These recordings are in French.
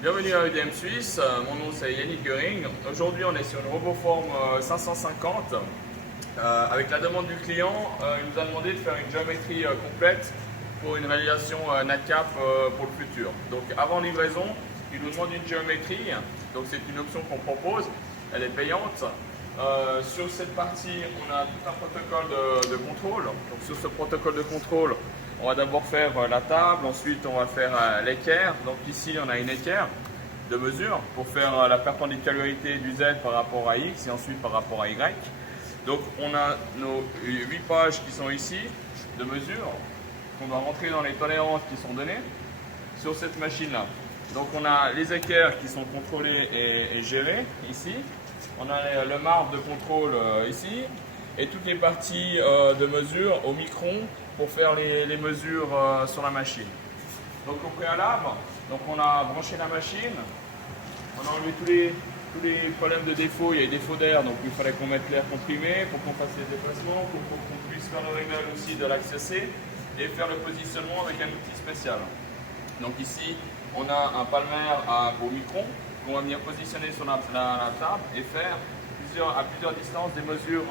Bienvenue à EDM Suisse, mon nom c'est Yannick Göring. Aujourd'hui on est sur une RoboForm 550. Avec la demande du client, il nous a demandé de faire une géométrie complète pour une réalisation NatCap pour le futur. Donc avant livraison, il nous demande une géométrie, donc c'est une option qu'on propose, elle est payante. Sur cette partie, on a tout un protocole de contrôle. Donc sur ce protocole de contrôle, on va d'abord faire la table, ensuite on va faire l'équerre. Donc ici on a une équerre de mesure pour faire la perpendicularité du Z par rapport à X et ensuite par rapport à Y. Donc on a nos 8 pages qui sont ici de mesure qu'on doit rentrer dans les tolérances qui sont données sur cette machine là. Donc on a les équerres qui sont contrôlées et gérées ici. On a le marbre de contrôle ici et toutes les parties de mesure au micron pour faire les mesures sur la machine. Donc au préalable, donc on a branché la machine, on a enlevé tous les problèmes de défaut, il y a des défauts d'air, donc il fallait qu'on mette l'air comprimé pour qu'on fasse les déplacements, pour qu'on puisse faire le réglage aussi de l'axe C et faire le positionnement avec un outil spécial. Donc ici, on a un palmaire au micron qu'on va venir positionner sur la table et faire à plusieurs distances des mesures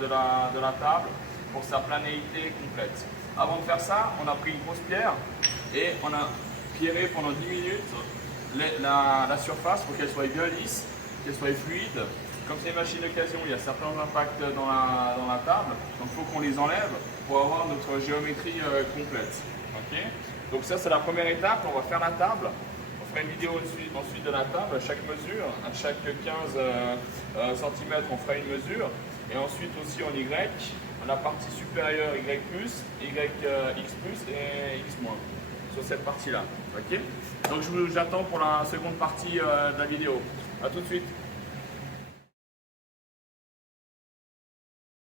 de la table pour sa planéité complète. Avant de faire ça, on a pris une grosse pierre et on a pierré pendant 10 minutes la surface pour qu'elle soit bien lisse, qu'elle soit fluide. Comme c'est une machine d'occasion, il y a certains impacts dans la table, donc il faut qu'on les enlève pour avoir notre géométrie complète. Okay, donc ça c'est la première étape, on va faire la table. On fera une vidéo ensuite de la table, à chaque mesure, à chaque 15 cm on fera une mesure. Et ensuite aussi en Y, la partie supérieure Y+, X+, et X-, sur cette partie-là. Okay, donc j'attends pour la seconde partie de la vidéo. A tout de suite.